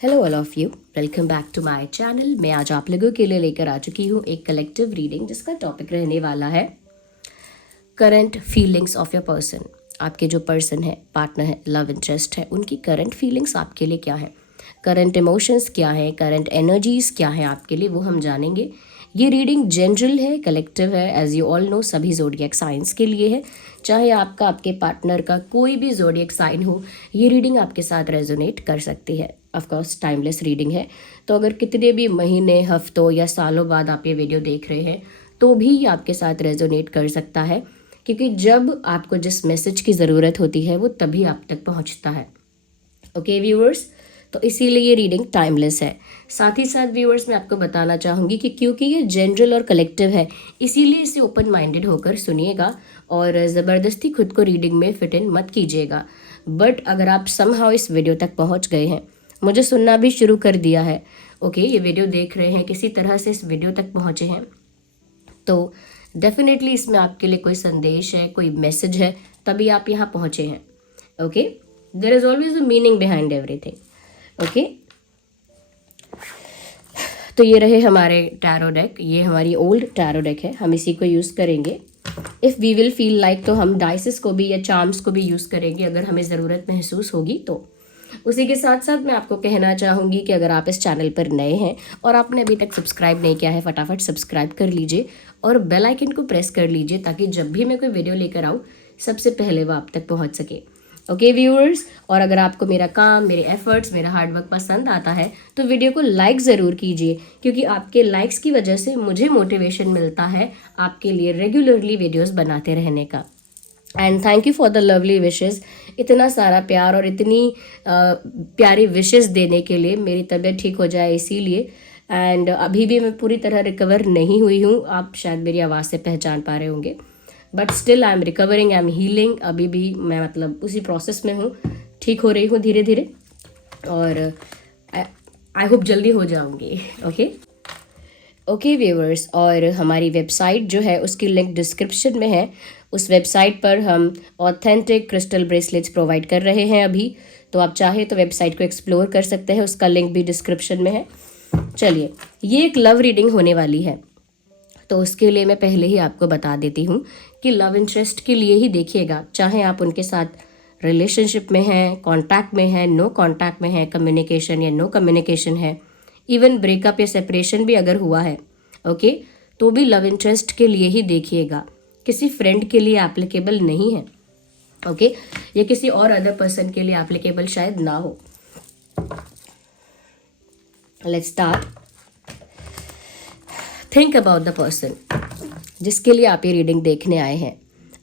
Hello all of you, welcome back to my channel. मैं आज आप लोगों के लिए लेकर आ चुकी हूँ एक कलेक्टिव रीडिंग जिसका टॉपिक रहने वाला है current feelings of your person. आपके जो पर्सन है, पार्टनर है, लव इंटरेस्ट है, उनकी करंट फीलिंग्स आपके लिए क्या है, करंट इमोशंस क्या है, करंट एनर्जीज क्या है आपके लिए, वो हम जानेंगे। ये रीडिंग जनरल है, कलेक्टिव है, एज यू ऑल नो सभी जोडियक साइंस के लिए है। चाहे आपका, आपके पार्टनर का कोई भी जोडियक साइन हो, ये रीडिंग आपके साथ रेजोनेट कर सकती है। ऑफकोर्स टाइमलेस रीडिंग है, तो अगर कितने भी महीने, हफ्तों या सालों बाद आप ये वीडियो देख रहे हैं तो भी ये आपके साथ रेजोनेट कर सकता है, क्योंकि जब आपको जिस मैसेज की ज़रूरत होती है वो तभी आप तक पहुंचता है। ओके व्यूअर्स, तो इसीलिए ये रीडिंग टाइमलेस है। साथ ही साथ व्यूअर्स, मैं आपको बताना चाहूँगी कि क्योंकि ये जनरल और कलेक्टिव है, इसीलिए इसे ओपन माइंडेड होकर सुनिएगा और ज़बरदस्ती खुद को रीडिंग में फिट इन मत कीजिएगा। बट अगर आप समहाउ इस वीडियो तक पहुँच गए हैं, मुझे सुनना भी शुरू कर दिया है, ओके, ये वीडियो देख रहे हैं, किसी तरह से इस वीडियो तक पहुँचे हैं, तो डेफिनेटली इसमें आपके लिए कोई संदेश है, कोई मैसेज है, तभी आप यहाँ पहुँचे हैं। Okay, there is always a meaning behind everything. Okay, तो ये रहे हमारे टैरो डेक। ये हमारी ओल्ड टैरो डेक है, हम इसी को यूज़ करेंगे। If we will feel like तो हम डाइसेस को भी या चार्म्स को भी यूज़ करेंगे अगर हमें ज़रूरत महसूस होगी तो। उसी के साथ साथ मैं आपको कहना चाहूँगी कि अगर आप इस चैनल पर नए हैं और आपने अभी तक सब्सक्राइब नहीं किया है, फटाफट सब्सक्राइब कर लीजिए और बेल आइकन को प्रेस कर लीजिए, ताकि जब भी मैं कोई वीडियो लेकर आऊँ सबसे पहले वो आप तक पहुँच सके। ओके व्यूअर्स, और अगर आपको मेरा काम, मेरे एफर्ट्स, मेरा हार्डवर्क पसंद आता है तो वीडियो को लाइक ज़रूर कीजिए, क्योंकि आपके लाइक्स की वजह से मुझे मोटिवेशन मिलता है आपके लिए रेगुलरली वीडियोस बनाते रहने का। And thank you for the lovely wishes. इतना सारा प्यार और इतनी प्यारी विशेस देने के लिए। मेरी तबीयत ठीक हो जाए इसीलिए। एंड अभी भी मैं पूरी तरह रिकवर नहीं हुई हूँ, आप शायद मेरी आवाज़ से पहचान पा रहे होंगे, but still I am recovering, I am healing. अभी भी मैं मतलब उसी प्रोसेस में हूँ, ठीक हो रही हूँ धीरे धीरे, और आई होप जल्दी हो जाऊँगी। ओके व्यूअर्स, और हमारी वेबसाइट जो है उसकी लिंक डिस्क्रिप्शन में है। उस वेबसाइट पर हम ऑथेंटिक क्रिस्टल ब्रेसलेट्स प्रोवाइड कर रहे हैं अभी, तो आप चाहे तो वेबसाइट को एक्सप्लोर कर सकते हैं, उसका लिंक भी डिस्क्रिप्शन में है। चलिए, ये एक लव रीडिंग होने वाली है, तो उसके लिए मैं पहले ही आपको बता देती हूँ कि लव इंटरेस्ट के लिए ही देखिएगा। चाहे आप उनके साथ रिलेशनशिप में हैं, कॉन्टैक्ट में हैं, नो कॉन्टैक्ट में हैं, कम्युनिकेशन या नो कम्युनिकेशन है, इवन ब्रेकअप या सेपरेशन भी अगर हुआ है, ओके, तो भी लव इंटरेस्ट के लिए ही देखिएगा। किसी फ्रेंड के लिए एप्लीकेबल नहीं है, ओके, या किसी और अदर पर्सन के लिए एप्लीकेबल शायद ना हो। Let's start. Think about the person जिसके लिए आप ये रीडिंग देखने आए हैं,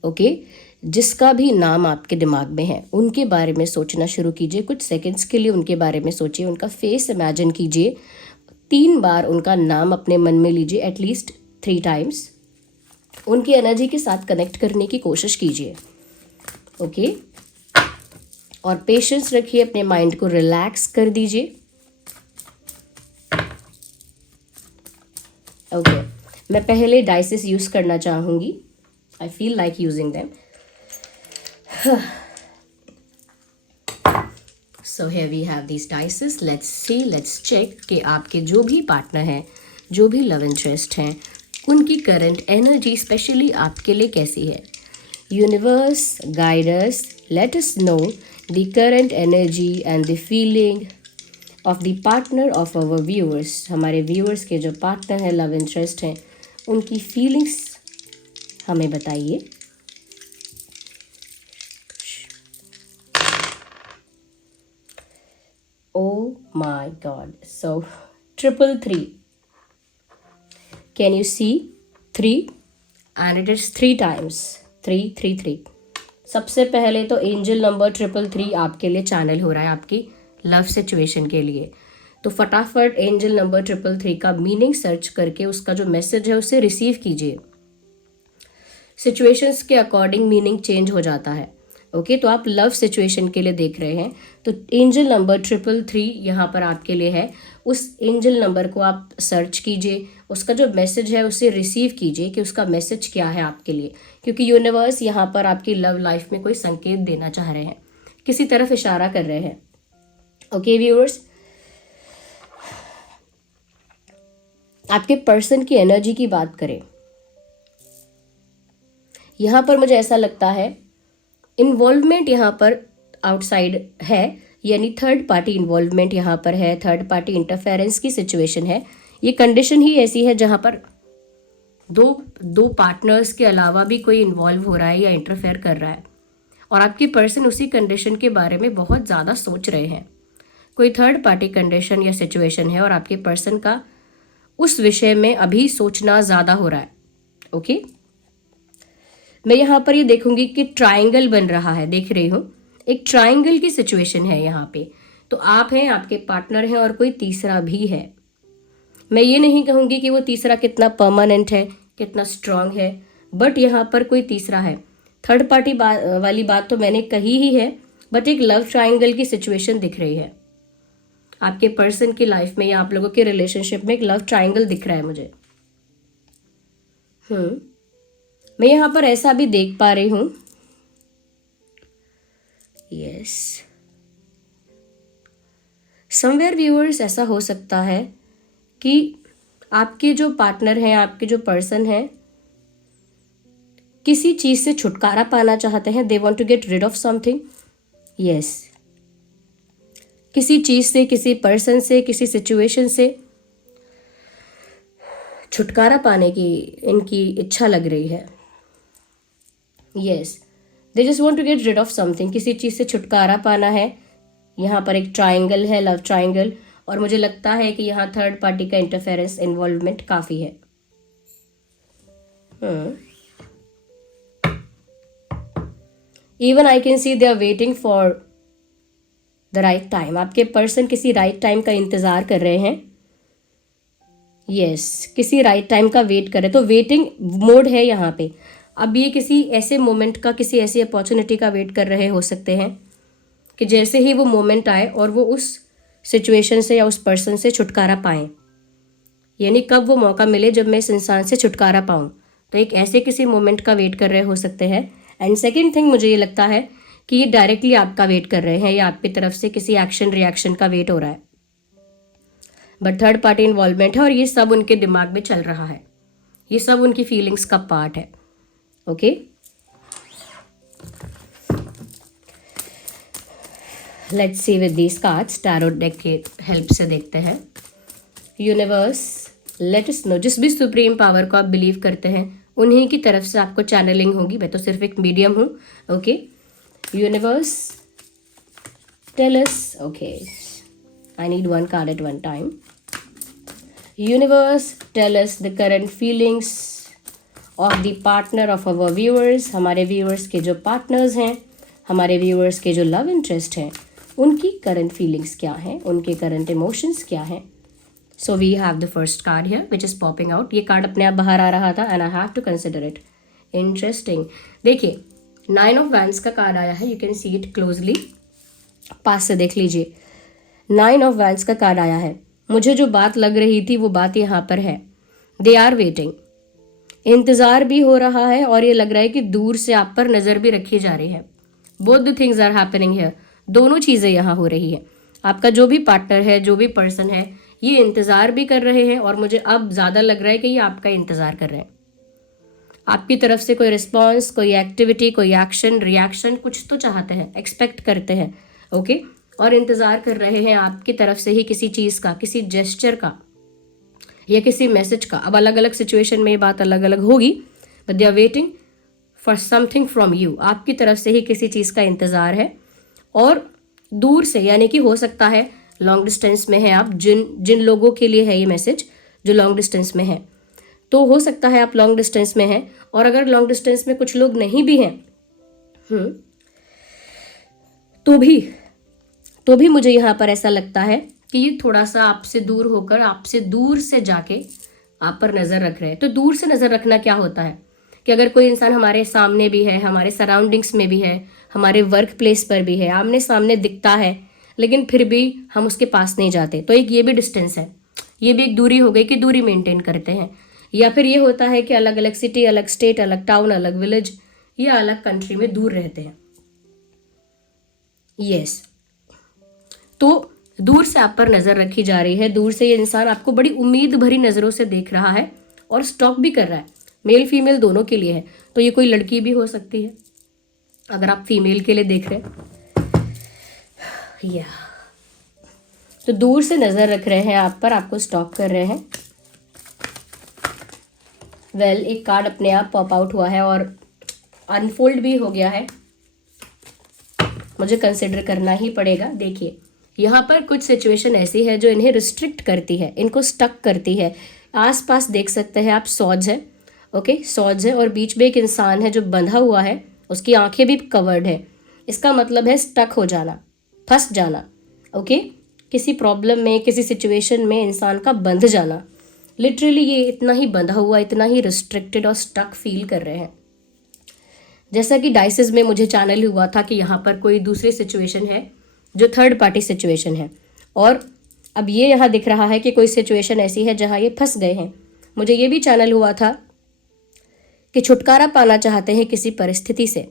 ओके, जिसका भी नाम आपके दिमाग में है, उनके बारे में सोचना शुरू कीजिए। कुछ सेकंड्स के लिए उनके बारे में सोचिए, उनका फेस इमेजिन कीजिए, 3 बार उनका नाम अपने मन में लीजिए, एटलीस्ट 3 टाइम्स। उनकी एनर्जी के साथ कनेक्ट करने की कोशिश कीजिए, ओके, और पेशेंस रखिए, अपने माइंड को रिलैक्स कर दीजिए। ओके, मैं पहले डाइसेस यूज़ करना चाहूँगी, I feel like using them. So here we have these dices. Let's see, let's check कि आपके जो भी पार्टनर हैं, जो भी लव इंटरेस्ट हैं, उनकी करंट एनर्जी स्पेशली आपके लिए कैसी है। Universe guide us, let us know the current energy and the feeling of the partner of our viewers. हमारे व्यूअर्स के जो पार्टनर हैं, लव इंटरेस्ट हैं, उनकी फीलिंग्स हमें बताइए। Oh my God. So, 333. Can you see 3? And it is 3 times. 333. सबसे पहले तो एंजल नंबर 333 आपके लिए चैनल हो रहा है, आपकी लव सिचुएशन के लिए। तो फटाफट एंजल नंबर 333 का मीनिंग सर्च करके उसका जो मैसेज है उसे रिसीव कीजिए। सिचुएशंस के अकॉर्डिंग मीनिंग चेंज हो जाता है, ओके, तो आप लव सिचुएशन के लिए देख रहे हैं, तो एंजल नंबर 333 यहाँ पर आपके लिए है। उस एंजल नंबर को आप सर्च कीजिए, उसका जो मैसेज है उसे रिसीव कीजिए कि उसका मैसेज क्या है आपके लिए, क्योंकि यूनिवर्स यहाँ पर आपकी लव लाइफ में कोई संकेत देना चाह रहे हैं, किसी तरफ इशारा कर रहे हैं। ओके व्यूअर्स, आपके पर्सन की एनर्जी की बात करें, यहाँ पर मुझे ऐसा लगता है इन्वॉल्वमेंट यहाँ पर आउटसाइड है, यानी थर्ड पार्टी इन्वॉल्वमेंट यहाँ पर है, थर्ड पार्टी इंटरफेरेंस की सिचुएशन है। ये कंडीशन ही ऐसी है जहाँ पर दो पार्टनर्स के अलावा भी कोई इन्वॉल्व हो रहा है या इंटरफेयर कर रहा है, और आपकी पर्सन उसी कंडीशन के बारे में बहुत ज़्यादा सोच रहे हैं। कोई थर्ड पार्टी कंडीशन या सिचुएशन है और आपके पर्सन का उस विषय में अभी सोचना ज़्यादा हो रहा है। ओके, मैं यहाँ पर ये देखूंगी कि ट्राइंगल बन रहा है, देख रही हूँ एक ट्राइंगल की सिचुएशन है यहाँ पे। तो आप हैं, आपके पार्टनर हैं और कोई तीसरा भी है। मैं ये नहीं कहूँगी कि वो तीसरा कितना परमानेंट है, कितना स्ट्रांग है, बट यहाँ पर कोई तीसरा है। थर्ड पार्टी वाली बात तो मैंने कही ही है, बट एक लव ट्राइंगल की सिचुएशन दिख रही है आपके पर्सन की लाइफ में या आप लोगों के रिलेशनशिप में। एक लव ट्राइंगल दिख रहा है मुझे। मैं यहाँ पर ऐसा भी देख पा रही हूँ, यस, समवेयर व्यूअर्स ऐसा हो सकता है कि आपके जो पार्टनर हैं, आपके जो पर्सन हैं, किसी चीज से छुटकारा पाना चाहते हैं। They want to get rid of something, yes, किसी चीज से, किसी पर्सन से, किसी सिचुएशन से छुटकारा पाने की इनकी इच्छा लग रही है। Yes, they just want to get rid of something, किसी चीज से छुटकारा पाना है। यहाँ पर एक ट्राइंगल है, लव ट्राइंगल, और मुझे लगता है कि यहाँ थर्ड पार्टी का इंटरफेरेंस, इन्वॉल्वमेंट काफी है। Even I can see they are waiting for the right time. आपके पर्सन किसी राइट टाइम का इंतजार कर रहे हैं। यस, किसी राइट टाइम का वेट कर रहे, तो वेटिंग मोड है यहाँ पे। अब ये किसी ऐसे मोमेंट का, किसी ऐसी अपॉर्चुनिटी का वेट कर रहे हो सकते हैं कि जैसे ही वो मोमेंट आए और वो उस सिचुएशन से या उस पर्सन से छुटकारा पाएं, यानी कब वो मौका मिले जब मैं इस इंसान से छुटकारा पाऊं। तो एक ऐसे किसी मोमेंट का वेट कर रहे हो सकते हैं। एंड सेकेंड थिंग, मुझे ये लगता है कि ये डायरेक्टली आपका वेट कर रहे हैं या आपकी तरफ से किसी एक्शन रिएक्शन का वेट हो रहा है, बट थर्ड पार्टी इन्वॉल्वमेंट है और ये सब उनके दिमाग में चल रहा है, ये सब उनकी फीलिंग्स का पार्ट है। Okay, let's see with these cards, tarot deck के हेल्प से देखते हैं। यूनिवर्स लेट अस नो, जिस भी सुप्रीम पावर को आप बिलीव करते हैं उन्हीं की तरफ से आपको चैनलिंग होगी। मैं तो सिर्फ एक मीडियम हूँ। Okay, universe tell us, okay, I need one card at one time. Universe tell us the current feelings of the partner of our viewers. हमारे व्यूअर्स के जो पार्टनर्स हैं, हमारे व्यूअर्स के जो लव इंटरेस्ट हैं, उनकी करंट फीलिंग्स क्या हैं, उनके करंट इमोशंस क्या हैं। So we have the first card here which is popping out. ये कार्ड अपने आप बाहर आ रहा था and I have to consider it. Interesting, देखिए 9 ऑफ वैंड्स का कार्ड आया है, you can see it closely, पास से देख लीजिए। 9 ऑफ वैंड्स का कार्ड आया है। मुझे जो बात लग रही थी वो बात यहाँ पर है। दे आर वेटिंग, इंतज़ार भी हो रहा है और ये लग रहा है कि दूर से आप पर नज़र भी रखी जा रही है। Both the things are happening here, दोनों चीज़ें यहाँ हो रही है। आपका जो भी पार्टनर है, जो भी पर्सन है, ये इंतज़ार भी कर रहे हैं और मुझे अब ज़्यादा लग रहा है कि ये आपका इंतज़ार कर रहे हैं। आपकी तरफ से कोई रिस्पॉन्स, कोई एक्टिविटी, कोई एक्शन, रिएक्शन कुछ तो चाहते हैं, एक्सपेक्ट करते हैं। ओके, और इंतज़ार कर रहे हैं आपकी तरफ से ही किसी चीज़ का, किसी जेस्चर का या किसी मैसेज का। अब अलग अलग सिचुएशन में ये बात अलग अलग होगी, but they are waiting for something from you. आपकी तरफ से ही किसी चीज़ का इंतज़ार है और दूर से, यानी कि हो सकता है लॉन्ग डिस्टेंस में है आप, जिन लोगों के लिए है ये मैसेज जो लॉन्ग डिस्टेंस में है, तो हो सकता है आप लॉन्ग डिस्टेंस में हैं। और अगर लॉन्ग डिस्टेंस में कुछ लोग नहीं भी हैं तो भी मुझे यहाँ पर ऐसा लगता है कि ये थोड़ा सा आपसे दूर होकर, आपसे दूर से जाके आप पर नज़र रख रहे हैं। तो दूर से नज़र रखना क्या होता है कि अगर कोई इंसान हमारे सामने भी है, हमारे सराउंडिंग्स में भी है, हमारे वर्क प्लेस पर भी है, आमने सामने दिखता है, लेकिन फिर भी हम उसके पास नहीं जाते, तो एक ये भी डिस्टेंस है, ये भी एक दूरी हो गई कि दूरी मेंटेन करते हैं। या फिर ये होता है कि अलग अलग सिटी, अलग स्टेट, अलग टाउन, अलग विलेज या अलग कंट्री में दूर रहते हैं। यस, तो दूर से आप पर नजर रखी जा रही है, दूर से ये इंसान आपको बड़ी उम्मीद भरी नजरों से देख रहा है और स्टॉक भी कर रहा है। मेल फीमेल दोनों के लिए है, तो ये कोई लड़की भी हो सकती है अगर आप फीमेल के लिए देख रहे हैं। या तो दूर से नजर रख रहे हैं आप पर, आपको स्टॉक कर रहे हैं। वेल, एक कार्ड अपने आप पॉप आउट हुआ है और अनफोल्ड भी हो गया है, मुझे कंसिडर करना ही पड़ेगा। देखिए, यहाँ पर कुछ सिचुएशन ऐसी है जो इन्हें रिस्ट्रिक्ट करती है, इनको स्टक करती है। आसपास देख सकते हैं आप सॉज है, ओके, सॉज है और बीच में एक इंसान है जो बंधा हुआ है, उसकी आंखें भी कवर्ड है। इसका मतलब है स्टक हो जाना, फंस जाना, ओके, किसी प्रॉब्लम में, किसी सिचुएशन में इंसान का बंध जाना। लिटरली ये इतना ही बंधा हुआ, इतना ही रिस्ट्रिक्टेड और स्टक फील कर रहे हैं। जैसा कि डाइसेस में मुझे चैनल हुआ था कि यहाँ पर कोई दूसरी सिचुएशन है जो थर्ड पार्टी सिचुएशन है, और अब ये यहाँ दिख रहा है कि कोई सिचुएशन ऐसी है जहाँ ये फंस गए हैं। मुझे ये भी चैनल हुआ था कि छुटकारा पाना चाहते हैं किसी परिस्थिति से,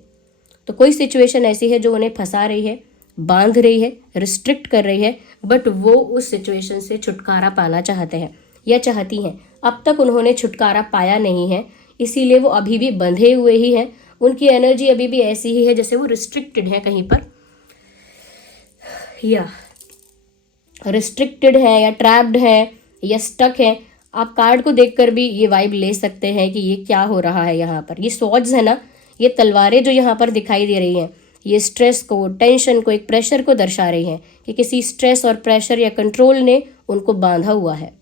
तो कोई सिचुएशन ऐसी है जो उन्हें फंसा रही है, बांध रही है, रिस्ट्रिक्ट कर रही है, बट वो उस सिचुएशन से छुटकारा पाना चाहते हैं या चाहती हैं। अब तक उन्होंने छुटकारा पाया नहीं है, इसीलिए वो अभी भी बंधे हुए ही हैं। उनकी एनर्जी अभी भी ऐसी ही है जैसे वो रिस्ट्रिक्टेड है, कहीं पर या रिस्ट्रिक्टेड है या ट्रैप्ड है या स्टक है। आप कार्ड को देखकर भी ये वाइब ले सकते हैं कि ये क्या हो रहा है। यहाँ पर ये स्वॉर्ड्स है ना, ये तलवारें जो यहाँ पर दिखाई दे रही हैं, ये स्ट्रेस को, टेंशन को, एक प्रेशर को दर्शा रही हैं कि किसी स्ट्रेस और प्रेशर या कंट्रोल ने उनको बांधा हुआ है।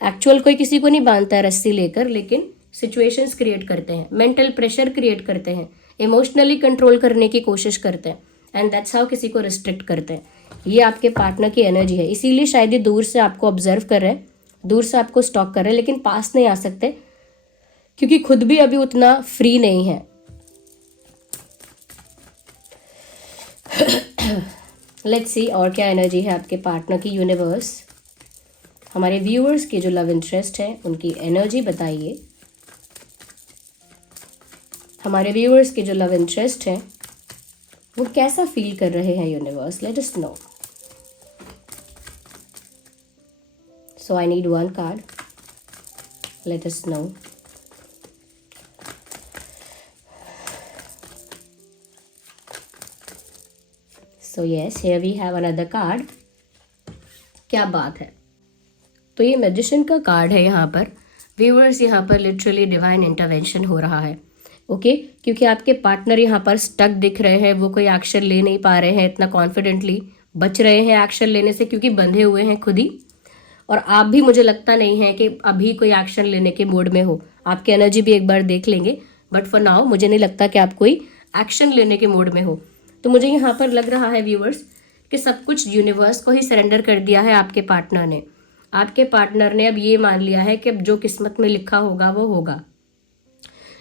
एक्चुअल कोई किसी को नहीं बांधता है रस्सी लेकर, लेकिन सिचुएशंस क्रिएट करते हैं, मेंटल प्रेशर क्रिएट करते हैं, इमोशनली कंट्रोल करने की कोशिश करते हैं, एंड दैट्स हाउ किसी को रिस्ट्रिक्ट करते हैं। ये आपके पार्टनर की एनर्जी है, इसीलिए शायद ये दूर से आपको ऑब्जर्व कर रहे हैं, दूर से आपको स्टॉक कर रहे हैं, लेकिन पास नहीं आ सकते क्योंकि खुद भी अभी उतना फ्री नहीं है। लेट्स सी और क्या एनर्जी है आपके पार्टनर की। यूनिवर्स, हमारे व्यूअर्स के जो लव इंटरेस्ट है उनकी एनर्जी बताइए। हमारे व्यूअर्स के जो लव इंटरेस्ट है वो कैसा फील कर रहे हैं। Universe, let us know. So I need one card, let us know. So yes, here we have another card. क्या बात है। तो ये मैजिशियन का कार्ड है यहाँ पर। व्यूअर्स, यहाँ पर लिटरली डिवाइन इंटरवेंशन हो रहा है, ओके, क्योंकि आपके पार्टनर यहाँ पर स्टक दिख रहे हैं, वो कोई एक्शन ले नहीं पा रहे हैं, इतना कॉन्फिडेंटली बच रहे हैं एक्शन लेने से क्योंकि बंधे हुए हैं खुद ही। और आप भी, मुझे लगता नहीं है कि अभी कोई एक्शन लेने के मूड में हो। आपकी एनर्जी भी एक बार देख लेंगे, बट फॉर नाउ मुझे नहीं लगता कि आप कोई एक्शन लेने के मूड में हो। तो मुझे यहाँ पर लग रहा है व्यूअर्स कि सब कुछ यूनिवर्स को ही सरेंडर कर दिया है आपके पार्टनर ने। आपके पार्टनर ने अब ये मान लिया है कि अब जो किस्मत में लिखा होगा वो होगा,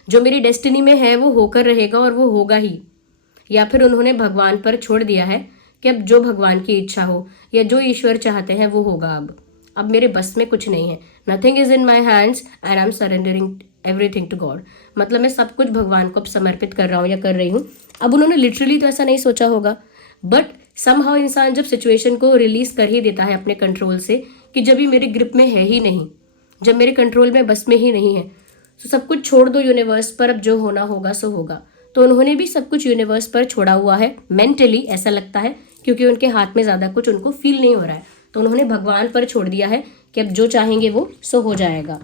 जो मेरी डेस्टिनी में है वो होकर रहेगा और वो होगा ही। या फिर उन्होंने भगवान पर छोड़ दिया है कि अब जो भगवान की इच्छा हो या जो ईश्वर चाहते हैं वो होगा। अब मेरे बस में कुछ नहीं है। Nothing is in my hands and I am surrendering everything to God. मतलब मैं सब कुछ भगवान को अब समर्पित कर रहा हूँ या कर रही हूँ। अब उन्होंने लिटरली तो ऐसा नहीं सोचा होगा, बट समहाउ इंसान जब सिचुएशन को रिलीज कर ही देता है अपने कंट्रोल से कि जब ये मेरे ग्रिप में है ही नहीं, जब मेरे कंट्रोल में बस में ही नहीं है, तो सब कुछ छोड़ दो यूनिवर्स पर, अब जो होना होगा सो होगा। तो उन्होंने भी सब कुछ यूनिवर्स पर छोड़ा हुआ है मेंटली, ऐसा लगता है, क्योंकि उनके हाथ में ज़्यादा कुछ उनको फील नहीं हो रहा है। तो उन्होंने भगवान पर छोड़ दिया है कि अब जो चाहेंगे वो सो हो जाएगा।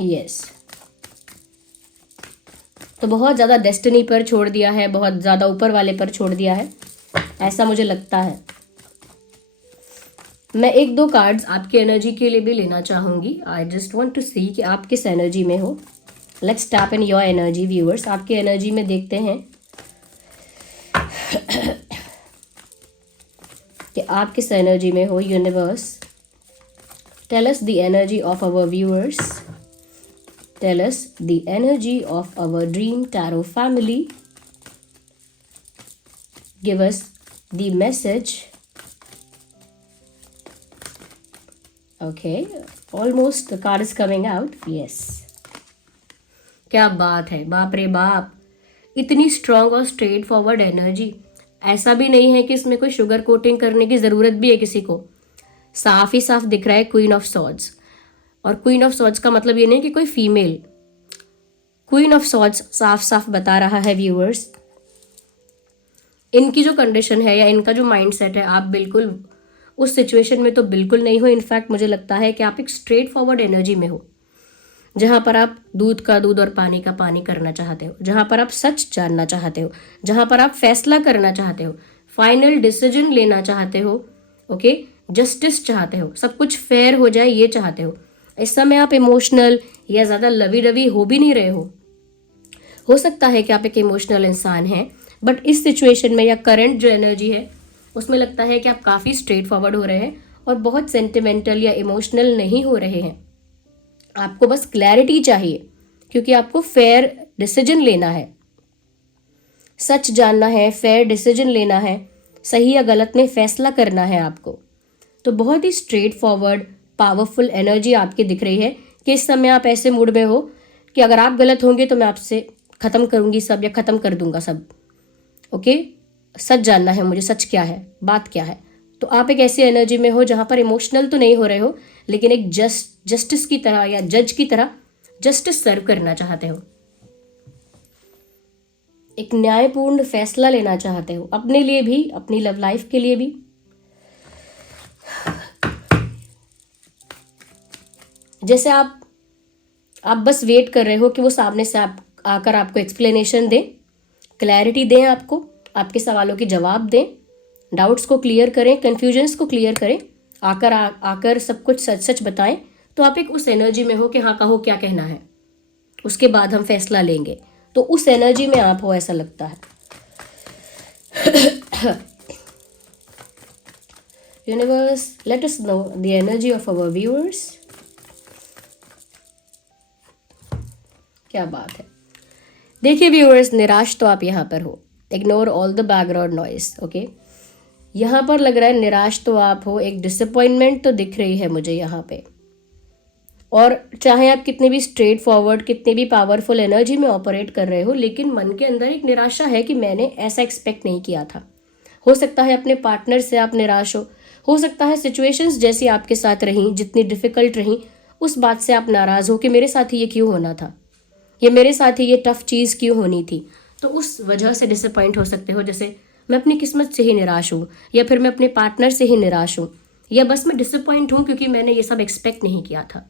यस, तो बहुत ज़्यादा डेस्टिनी पर छोड़ दिया है, बहुत ज़्यादा ऊपर वाले पर छोड़ दिया है, ऐसा मुझे लगता है। मैं एक दो कार्ड्स आपकी एनर्जी के लिए भी लेना चाहूँगी। I just want to see कि आप किस एनर्जी में हो। Let's tap in your energy viewers. आपकी एनर्जी में देखते हैं कि आप किस एनर्जी में हो। Universe, tell us the energy of our viewers, tell us the energy of our dream tarot family, give us the message. Okay, almost the card is coming out. Yes. क्या बात है, बाप रे बाप, इतनी स्ट्रॉन्ग और स्ट्रेट फॉरवर्ड एनर्जी। ऐसा भी नहीं है कि इसमें कोई शुगर कोटिंग करने की ज़रूरत भी है किसी को। साफ ही साफ दिख रहा है क्वीन ऑफ सॉर्ड्स, और क्वीन ऑफ सॉर्ड्स का मतलब ये नहीं कि कोई फीमेल, क्वीन ऑफ सॉर्ड्स साफ साफ बता रहा है व्यूअर्स, इनकी जो कंडीशन है या इनका जो माइंडसेट है, आप बिल्कुल उस सिचुएशन में तो बिल्कुल नहीं हो। इनफैक्ट मुझे लगता है कि आप एक स्ट्रेट फॉरवर्ड एनर्जी में हो, जहाँ पर आप दूध का दूध और पानी का पानी करना चाहते हो, जहाँ पर आप सच जानना चाहते हो, जहाँ पर आप फैसला करना चाहते हो, फाइनल डिसीजन लेना चाहते हो, ओके, जस्टिस चाहते हो, सब कुछ फेयर हो जाए ये चाहते हो। इस समय आप इमोशनल या ज़्यादा लवी डवी हो भी नहीं रहे हो सकता है कि आप एक इमोशनल इंसान हैं, बट इस सिचुएशन में या करंट जो एनर्जी है उसमें लगता है कि आप काफ़ी स्ट्रेट फॉरवर्ड हो रहे हैं और बहुत सेंटिमेंटल या इमोशनल नहीं हो रहे हैं। आपको बस क्लैरिटी चाहिए, क्योंकि आपको फेयर डिसीजन लेना है, सच जानना है, फेयर डिसीजन लेना है, सही या गलत में फैसला करना है आपको। तो बहुत ही स्ट्रेट फॉरवर्ड पावरफुल एनर्जी आपकी दिख रही है कि इस समय आप ऐसे मूड में हो कि अगर आप गलत होंगे तो मैं आपसे ख़त्म करूंगी सब, या ख़त्म कर दूंगा सब, ओके। सच जानना है मुझे, सच क्या है, बात क्या है। तो आप एक ऐसी एनर्जी में हो जहाँ पर इमोशनल तो नहीं हो रहे हो, लेकिन एक जस्टिस की तरह या जज की तरह जस्टिस सर्व करना चाहते हो, एक न्यायपूर्ण फैसला लेना चाहते हो, अपने लिए भी, अपनी लव लाइफ के लिए भी। जैसे आप बस वेट कर रहे हो कि वो सामने से आप आकर आपको एक्सप्लेनेशन दें, क्लैरिटी दें, आपको आपके सवालों के जवाब दें, डाउट्स को क्लियर करें, कन्फ्यूजन्स को क्लियर करें, आकर सब कुछ सच सच बताएं। तो आप एक उस एनर्जी में हो कि हाँ कहो क्या कहना है, उसके बाद हम फैसला लेंगे। तो उस एनर्जी में आप हो, ऐसा लगता है। Universe, let us know the energy of our viewers. क्या बात है। देखिए व्यूअर्स, निराश तो आप यहाँ पर हो, ignore all the background noise, okay. यहाँ पर लग रहा है निराश तो आप हो, एक डिसअपॉइंटमेंट तो दिख रही है मुझे यहाँ पे। और चाहे आप कितने भी स्ट्रेट फॉरवर्ड, कितने भी पावरफुल एनर्जी में ऑपरेट कर रहे हो, लेकिन मन के अंदर एक निराशा है कि मैंने ऐसा एक्सपेक्ट नहीं किया था। हो सकता है अपने पार्टनर से आप निराश हो सकता है सिचुएशंस जैसी आपके साथ रहीं, जितनी डिफिकल्ट रहीं, उस बात से आप नाराज़ हो कि मेरे साथ ही ये क्यों होना था, ये मेरे साथ ही ये टफ चीज़ क्यों होनी थी। तो उस वजह से डिसअपॉइंट हो सकते हो, जैसे मैं अपनी किस्मत से ही निराश हूँ, या फिर मैं अपने पार्टनर से ही निराश हूँ, या बस मैं डिसअपॉइंट हूँ क्योंकि मैंने ये सब एक्सपेक्ट नहीं किया था।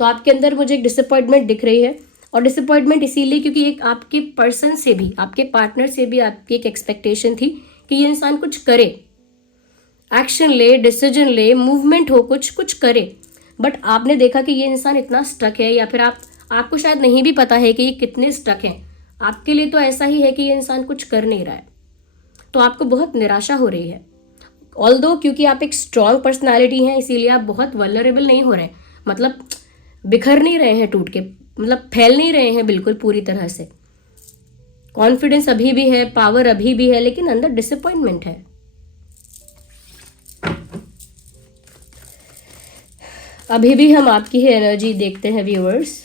तो आपके अंदर मुझे एक डिसअपॉइंटमेंट दिख रही है, और डिसअपॉइंटमेंट इसीलिए क्योंकि एक आपके पर्सन से भी, आपके पार्टनर से भी आपकी एक एक्सपेक्टेशन थी कि ये इंसान कुछ करे, एक्शन ले, डिसीजन ले, मूवमेंट हो, कुछ करे। बट आपने देखा कि ये इंसान इतना स्टक है, या फिर आपको शायद नहीं भी पता है कि ये कितने स्टक हैं। आपके लिए तो ऐसा ही है कि ये इंसान कुछ कर नहीं रहा है, तो आपको बहुत निराशा हो रही है। ऑल्दो क्योंकि आप एक स्ट्रॉन्ग पर्सनालिटी हैं, इसीलिए आप बहुत वल्नरेबल नहीं हो रहे हैं, मतलब बिखर नहीं रहे हैं, टूट के, मतलब फैल नहीं रहे हैं बिल्कुल पूरी तरह से। कॉन्फिडेंस अभी भी है, पावर अभी भी है, लेकिन अंदर डिसअपॉइंटमेंट है। अभी भी हम आपकी ही एनर्जी देखते हैं viewers.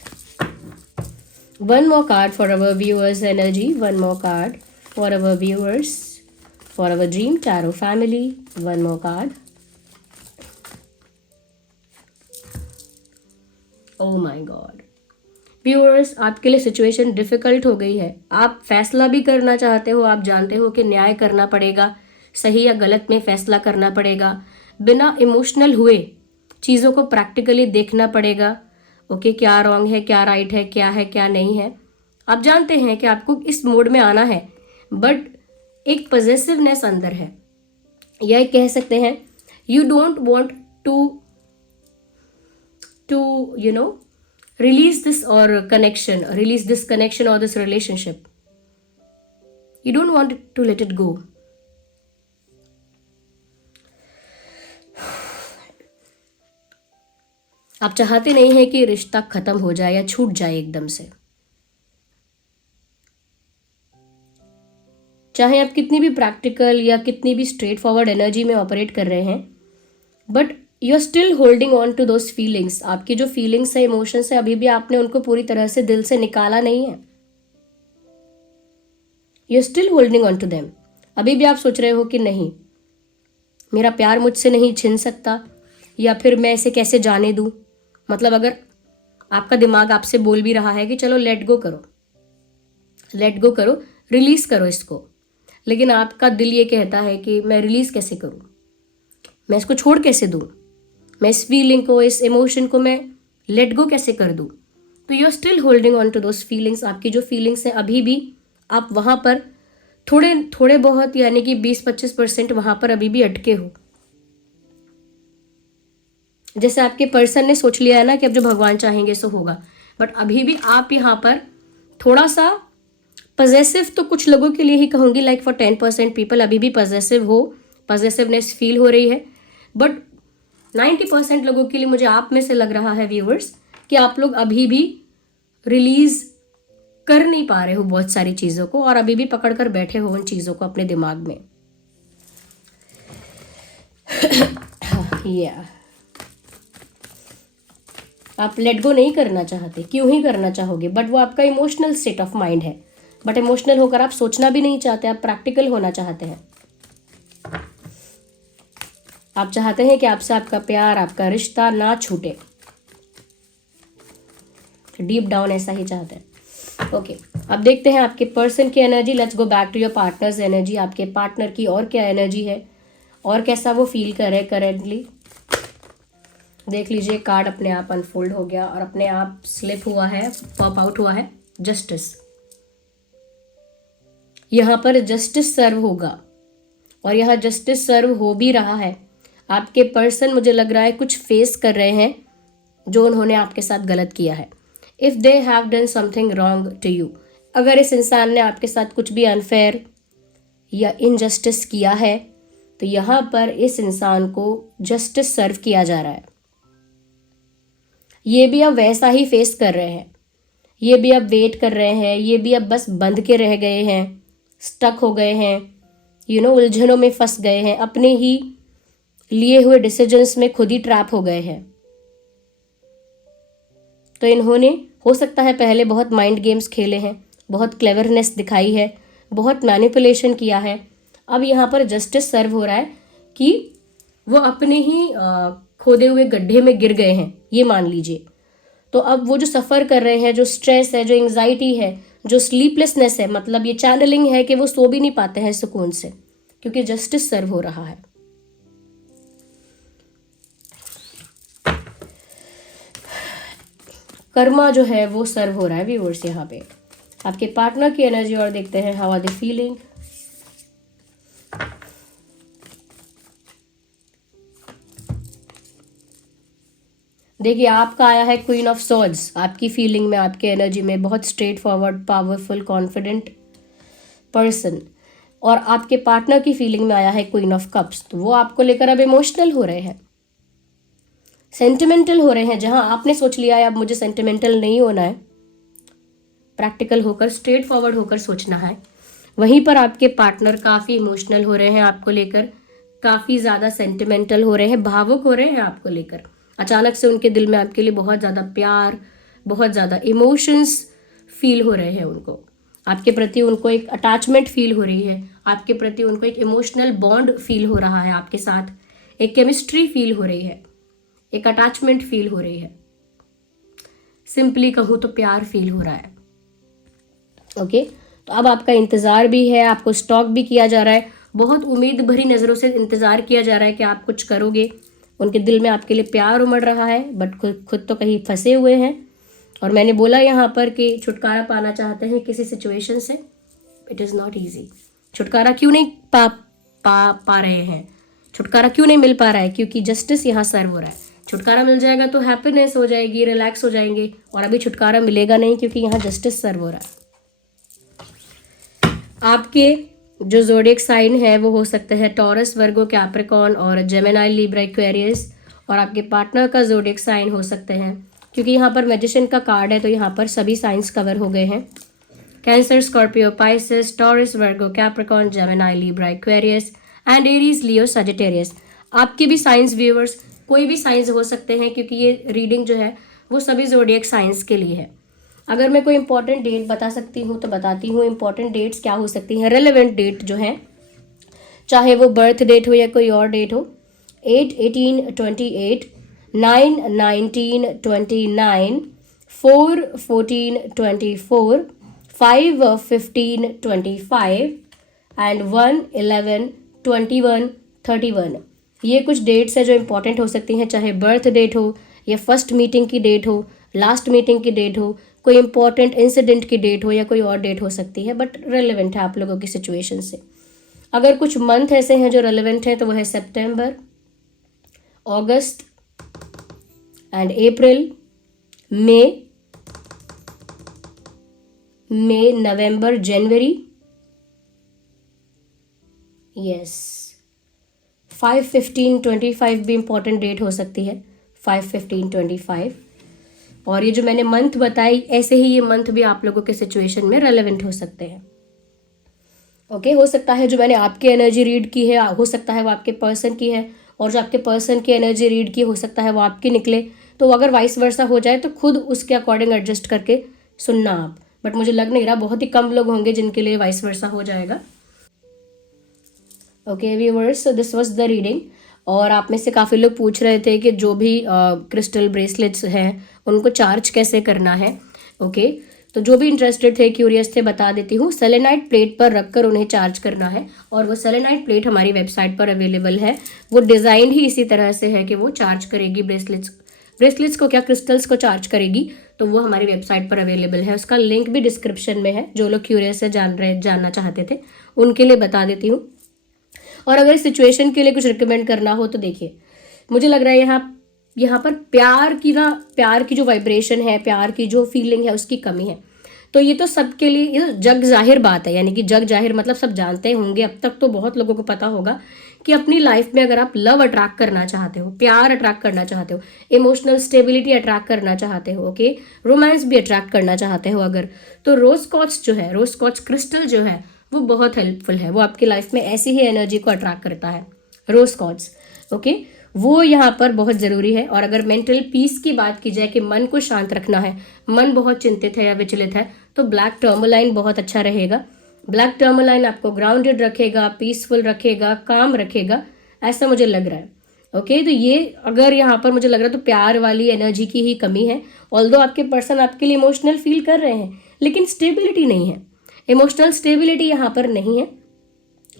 One more card for our viewers energy, one more card for our viewers, for our dream tarot family, one more card. Oh my God viewers, आपके लिए सिचुएशन डिफिकल्ट हो गई है। आप फैसला भी करना चाहते हो, आप जानते हो कि न्याय करना पड़ेगा, सही या गलत में फैसला करना पड़ेगा, बिना इमोशनल हुए चीज़ों को प्रैक्टिकली देखना पड़ेगा, ओके, क्या रॉन्ग है, क्या राइट है, क्या नहीं है। आप जानते हैं कि आपको इस मोड में आना है, बट एक पॉजिटिवनेस अंदर है, या कह सकते हैं you don't want to you know release this connection or this relationship. You don't want to let it go. आप चाहते नहीं हैं कि रिश्ता खत्म हो जाए या छूट जाए एकदम से। चाहे आप कितनी भी प्रैक्टिकल या कितनी भी स्ट्रेट फॉरवर्ड एनर्जी में ऑपरेट कर रहे हैं, but you are still holding on to those feelings. आपकी जो फीलिंग्स है, इमोशंस है, अभी भी आपने उनको पूरी तरह से दिल से निकाला नहीं है। You are still holding on to them. अभी भी आप सोच रहे हो कि नहीं, मेरा प्यार मुझसे नहीं छिन सकता, या फिर मैं इसे कैसे जाने दूं। मतलब अगर आपका दिमाग आपसे बोल भी रहा है कि चलो लेट गो करो, लेट गो करो, रिलीज करो इसको, लेकिन आपका दिल ये कहता है कि मैं रिलीज कैसे करूं, मैं इसको छोड़ कैसे दूं, मैं इस फीलिंग को, इस इमोशन को मैं लेट गो कैसे कर दूं। तो you are still holding on to those feelings. आपकी जो फीलिंग्स हैं अभी भी आप वहां पर थोड़े थोड़े बहुत, यानी कि 20-25% वहां पर अभी भी अटके हो। जैसे आपके पर्सन ने सोच लिया है ना कि अब जो भगवान चाहेंगे सो होगा, बट अभी भी आप यहाँ पर थोड़ा सा पजेसिव, तो कुछ लोगों के लिए ही कहूंगी, लाइक फॉर 10% पीपल अभी भी पजेसिव हो, पजेसिवनेस फील हो रही है। बट 90% लोगों के लिए मुझे आप में से लग रहा है व्यूअर्स कि आप लोग अभी भी रिलीज कर नहीं पा रहे हो बहुत सारी चीजों को, और अभी भी पकड़ कर बैठे हो उन चीजों को अपने दिमाग में। या आप लेट गो नहीं करना चाहते, क्यों ही करना चाहोगे, बट वो आपका इमोशनल स्टेट ऑफ माइंड है। बट इमोशनल होकर आप सोचना भी नहीं चाहते, आप प्रैक्टिकल होना चाहते हैं। आप चाहते हैं कि आपसे आपका प्यार, आपका रिश्ता ना छूटे, डीप डाउन ऐसा ही चाहते हैं। ओके, अब देखते हैं आपके पर्सन की energy. Let's go back to your partner's energy. आपके पार्टनर की और क्या एनर्जी है और कैसा वो फील कर रहे हैं करेंटली। देख लीजिए, कार्ड अपने आप अनफोल्ड हो गया और अपने आप स्लिप हुआ है, पॉप आउट हुआ है जस्टिस। यहाँ पर जस्टिस सर्व होगा और यहाँ जस्टिस सर्व हो भी रहा है। आपके पर्सन, मुझे लग रहा है, कुछ फेस कर रहे हैं जो उन्होंने आपके साथ गलत किया है। If they have done something wrong to you, अगर इस इंसान ने आपके साथ कुछ भी अनफेयर या इनजस्टिस किया है, तो यहाँ पर इस इंसान को जस्टिस सर्व किया जा रहा है। ये भी अब वैसा ही फेस कर रहे हैं, ये भी अब वेट कर रहे हैं, ये भी अब बस बंध के रह गए हैं, स्टक हो गए हैं, उलझनों में फंस गए हैं, अपने ही लिए हुए डिसीजंस में खुद ही ट्रैप हो गए हैं। तो इन्होंने, हो सकता है, पहले बहुत माइंड गेम्स खेले हैं, बहुत क्लेवरनेस दिखाई है, बहुत मैनिपुलेशन किया है। अब यहाँ पर जस्टिस सर्व हो रहा है कि वो अपने ही खोदे हुए गड्ढे में गिर गए हैं, ये मान लीजिए। तो अब वो जो सफ़र कर रहे हैं, जो स्ट्रेस है, जो एंग्जाइटी है, जो स्लीपलेसनेस है, मतलब ये चैनलिंग है कि वो सो भी नहीं पाते हैं सुकून से, क्योंकि जस्टिस सर्व हो रहा है। कर्मा जो है वो सर्व हो रहा है व्यूअर्स यहाँ पे। आपके पार्टनर की एनर्जी और देखते हैं, हाउ आर दे फीलिंग। देखिए, आपका आया है क्वीन ऑफ सॉर्ड्स। आपकी फीलिंग में, आपके एनर्जी में बहुत straight forward, powerful, confident person, और आपके पार्टनर की फीलिंग में आया है क्वीन ऑफ कप्स। तो वो आपको लेकर अब इमोशनल हो रहे हैं, सेंटिमेंटल हो रहे हैं। जहां आपने सोच लिया है अब मुझे सेंटिमेंटल नहीं होना है, प्रैक्टिकल होकर, स्ट्रेट फॉरवर्ड होकर सोचना है, वहीं पर आपके पार्टनर काफ़ी इमोशनल हो रहे हैं आपको लेकर, काफ़ी ज़्यादा सेंटिमेंटल हो रहे हैं, भावुक हो रहे हैं आपको लेकर। अचानक से उनके दिल में आपके लिए बहुत ज़्यादा प्यार, बहुत ज़्यादा इमोशंस फील हो रहे हैं उनको, आपके प्रति उनको एक अटैचमेंट फील हो रही है, आपके प्रति उनको एक इमोशनल बॉन्ड फील हो रहा है, आपके साथ एक केमिस्ट्री फील हो रही है, एक अटैचमेंट फील हो रही है, सिंपली कहूँ तो प्यार फील हो रहा है। ओके, तो अब आपका इंतज़ार भी है, आपको स्टॉक भी किया जा रहा है, बहुत उम्मीद भरी नज़रों से इंतज़ार किया जा रहा है कि आप कुछ करोगे। उनके दिल में आपके लिए प्यार उमड़ रहा है, बट खुद तो कहीं फंसे हुए हैं। और मैंने बोला यहाँ पर कि छुटकारा पाना चाहते हैं किसी सिचुएशन से, इट इज़ नॉट ईजी। छुटकारा क्यों नहीं पा रहे हैं, छुटकारा क्यों नहीं मिल पा रहा है? क्योंकि जस्टिस यहाँ सर्व हो रहा है। छुटकारा मिल जाएगा तो हैप्पीनेस हो जाएगी, रिलैक्स हो जाएंगे, और अभी छुटकारा मिलेगा नहीं क्योंकि यहाँ जस्टिस सर्व हो रहा है। आपके जो ज़ोडिएक साइन है वो हो सकते हैं टॉरस, वर्गो, कैप्रिकॉर्न और जेमिनी, लिब्रा, एक्वेरियस, और आपके पार्टनर का ज़ोडिएक साइन हो सकते हैं, क्योंकि यहाँ पर मैजिशियन का कार्ड है तो यहाँ पर सभी साइंस कवर हो गए हैं। Cancer, Scorpio, Pisces, taurus, Virgo, Capricorn, Gemini, Libra, Aquarius and Aries, Leo, Sagittarius. आपके भी साइंस व्यूअर्स, कोई भी साइंस हो सकते हैं, क्योंकि ये रीडिंग जो है वो सभी ज़ोडिएक साइंस के लिए है। अगर मैं कोई इंपॉर्टेंट डेट बता सकती हूँ तो बताती हूँ। इंपॉर्टेंट डेट्स क्या हो सकती हैं, रेलेवेंट डेट जो है चाहे वो बर्थ डेट हो या कोई और डेट हो। 8/18/28, 9/19/29, 4/14/24, 5/15/25 एंड 1/11/21/31। ये कुछ डेट्स है जो इम्पोर्टेंट हो सकती हैं, चाहे बर्थ डेट हो या फर्स्ट मीटिंग की डेट हो, लास्ट मीटिंग की डेट हो, कोई इंपॉर्टेंट इंसिडेंट की डेट हो या कोई और डेट हो सकती है, बट रेलेवेंट है आप लोगों की सिचुएशन से। अगर कुछ मंथ ऐसे हैं जो रेलेवेंट हैं तो वह है सितंबर, अगस्त and April, May, November, January. Yes, 5/15/25 भी इंपॉर्टेंट डेट हो सकती है, 5/15/25। और ये जो मैंने मंथ बताई, ऐसे ही ये मंथ भी आप लोगों के सिचुएशन में रेलेवेंट हो सकते हैं। ओके, हो सकता है जो मैंने आपकी एनर्जी रीड की है, हो सकता है वो आपके पर्सन की है, और जो आपके पर्सन की एनर्जी रीड की हो सकता है वो आपकी निकले। तो अगर वाइस वर्सा हो जाए तो खुद उसके अकॉर्डिंग एडजस्ट करके सुनना आप, बट मुझे लग नहीं रहा, बहुत ही कम लोग होंगे जिनके लिए वाइस वर्सा हो जाएगा। Okay viewers, so this was the reading. और आप में से काफ़ी लोग पूछ रहे थे कि जो भी क्रिस्टल ब्रेसलेट्स हैं उनको चार्ज कैसे करना है। ओके, तो जो भी इंटरेस्टेड थे, क्यूरियस थे, बता देती हूँ। सेलेनाइट प्लेट पर रखकर उन्हें चार्ज करना है, और वो सेलेनाइट प्लेट हमारी वेबसाइट पर अवेलेबल है। वो डिज़ाइन ही इसी तरह से है कि वो चार्ज करेगी ब्रेसलेट्स को, क्या क्रिस्टल्स को चार्ज करेगी। तो वो हमारी वेबसाइट पर अवेलेबल है, उसका लिंक भी डिस्क्रिप्शन में है। जो लोग क्यूरियस है, जानना चाहते थे, उनके लिए बता देती हूँ। और अगर इस सिचुएशन के लिए कुछ रिकमेंड करना हो तो देखिए, मुझे लग रहा है यहाँ पर प्यार की जो वाइब्रेशन है, प्यार की जो फीलिंग है, उसकी कमी है। तो ये तो सबके लिए ये जग जाहिर बात है, यानी कि जग जाहिर मतलब सब जानते होंगे, अब तक तो बहुत लोगों को पता होगा कि अपनी लाइफ में अगर आप लव अट्रैक्ट करना चाहते हो, प्यार अट्रैक्ट करना चाहते हो, इमोशनल स्टेबिलिटी अट्रैक्ट करना चाहते हो, ओके, रोमांस भी अट्रैक्ट करना चाहते हो अगर, तो रोज क्वार्ट्ज क्रिस्टल जो है वो बहुत हेल्पफुल है। वो आपकी लाइफ में ऐसी ही एनर्जी को अट्रैक्ट करता है, रोज क्वार्ट्ज। ओके, वो यहाँ पर बहुत ज़रूरी है। और अगर मेंटल पीस की बात की जाए कि मन को शांत रखना है, मन बहुत चिंतित है या विचलित है, तो ब्लैक टर्मोलाइन बहुत अच्छा रहेगा। ब्लैक टर्मोलाइन आपको ग्राउंडेड रखेगा, पीसफुल रखेगा, काम रखेगा, ऐसा मुझे लग रहा है। ओके, तो ये अगर यहाँ पर मुझे लग रहा है तो प्यार वाली एनर्जी की ही कमी है। ऑल्दो आपके पर्सन आपके लिए इमोशनल फील कर रहे हैं, लेकिन स्टेबिलिटी नहीं है, इमोशनल स्टेबिलिटी यहाँ पर नहीं है।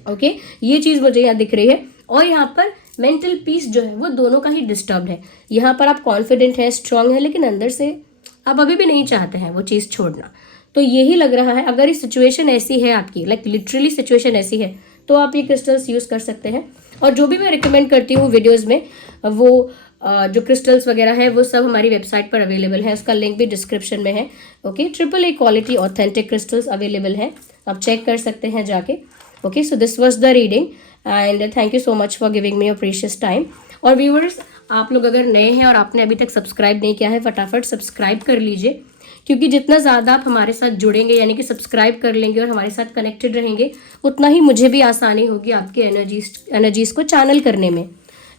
ओके, ये चीज़ मुझे यहाँ दिख रही है। और यहाँ पर मेंटल पीस जो है वो दोनों का ही डिस्टर्ब है। यहाँ पर आप कॉन्फिडेंट हैं, स्ट्रांग है, लेकिन अंदर से आप अभी भी नहीं चाहते हैं वो चीज़ छोड़ना। तो यही लग रहा है, अगर ये सिचुएशन ऐसी है आपकी, लाइक लिटरली सिचुएशन ऐसी है, तो आप ये क्रिस्टल्स यूज़ कर सकते हैं। और जो भी मैं रिकमेंड करती हूँ वीडियोज़ में, वो जो क्रिस्टल्स वगैरह है वो सब हमारी वेबसाइट पर अवेलेबल है, उसका लिंक भी डिस्क्रिप्शन में है। Okay, AAA quality authentic crystals available है, आप चेक कर सकते हैं जाके। Okay, so this was the reading and thank you so much for giving me your precious time. और व्यूअर्स, आप लोग अगर नए हैं और आपने अभी तक सब्सक्राइब नहीं किया है, फटाफट सब्सक्राइब कर लीजिए, क्योंकि जितना ज़्यादा आप हमारे साथ जुड़ेंगे, यानी कि सब्सक्राइब कर लेंगे और हमारे साथ कनेक्टेड रहेंगे, उतना ही मुझे भी आसानी होगी आपकी एनर्जीज को चैनल करने में।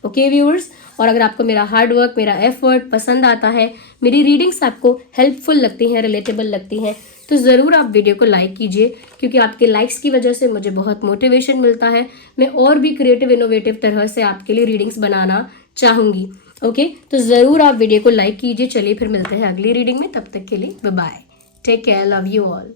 ओके व्यूअर्स, और अगर आपको मेरा हार्ड वर्क, मेरा एफर्ट पसंद आता है, मेरी रीडिंग्स आपको हेल्पफुल लगती हैं, रिलेटेबल लगती हैं, तो ज़रूर आप वीडियो को लाइक कीजिए, क्योंकि आपके लाइक्स की वजह से मुझे बहुत मोटिवेशन मिलता है। मैं और भी क्रिएटिव इनोवेटिव तरह से आपके लिए रीडिंग्स बनाना चाहूँगी। ओके, तो ज़रूर आप वीडियो को लाइक कीजिए। चलिए फिर मिलते हैं अगली रीडिंग में, तब तक के लिए bye bye, take care, love you all.